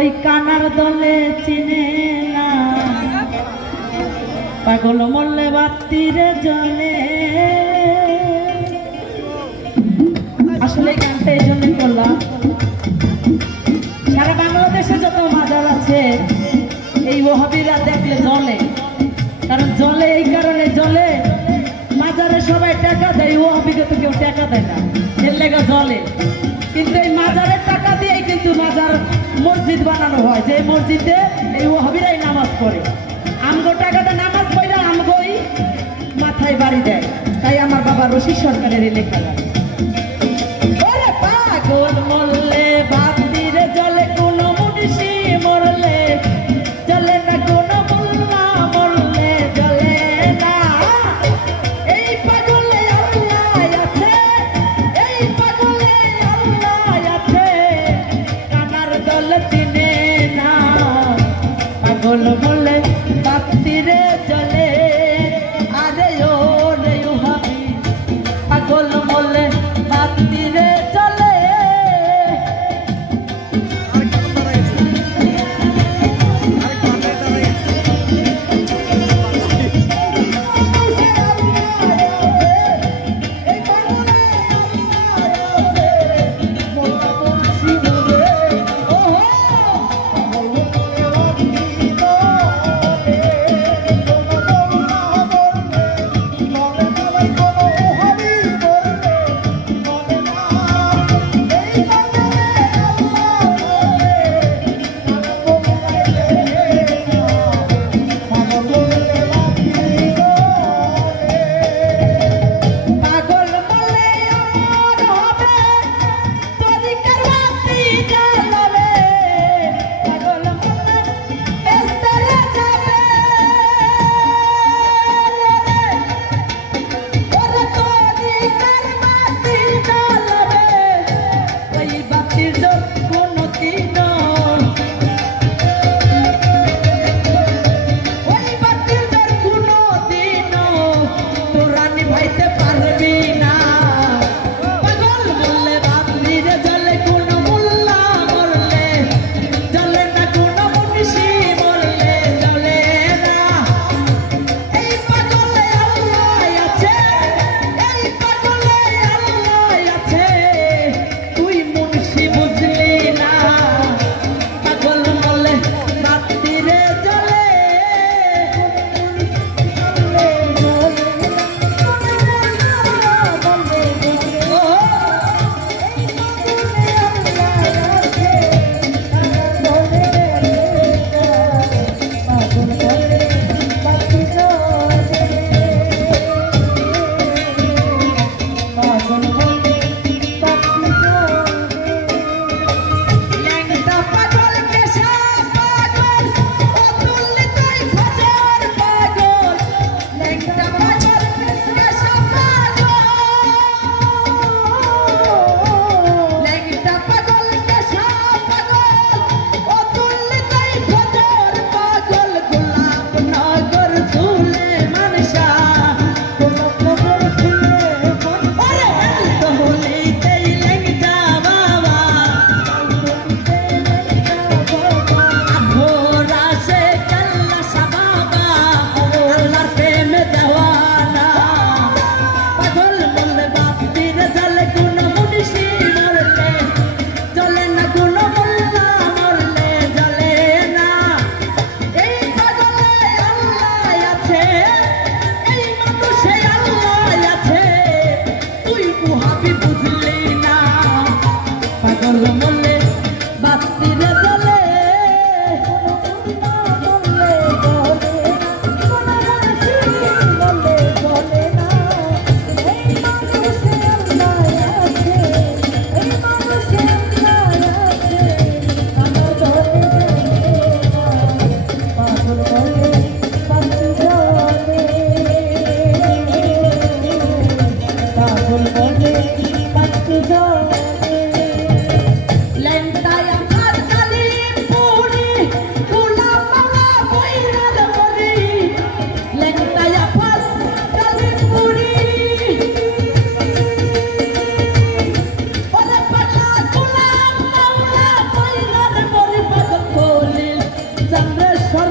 ওই কানার দলে চিনে না পাগল মরলে বাতিরে জ্বলে। আসলে গানটা এই জন্য করলাম, সারা বাংলাদেশে যত মাজার আছে এই ওহাবিরা দেখলে জ্বলে। কারণ জ্বলে এই কারণে জ্বলে, মাজারে সবাই টাকা দেয়, ওহাবিকে তো কেউ টাকা দেয় না, এর লেগে জ্বলে। কিন্তু এই মাজারের টাকা দিয়েই কিন্তু মাজার মসজিদ বানানো হয়, যে মসজিদে এই ওহাবিরাই নামাজ পড়ে। আমগো টাকাতে নামাজ পড়ে আমগোই মাথায় বাড়ি দেয়। তাই আমার বাবা রশিদ সরকারের এই লেখা লাগে, ওরে পাগল মরলে বাতিরে জ্বলে, কোনো মুনিশি মরলে জ্বলে না, কোনো মোল্লা মরলে জ্বলে না। এই পাগলে আল্লাহ আছে, এই পাগলে আল্লাহ আছে, কানার দল চিনে না পাগল মরলে বাতিরে জ্বলে। আরে ও রে ওহাবি পাগল মরলে বাতিরে জ্বলে।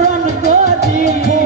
স্মরণ করি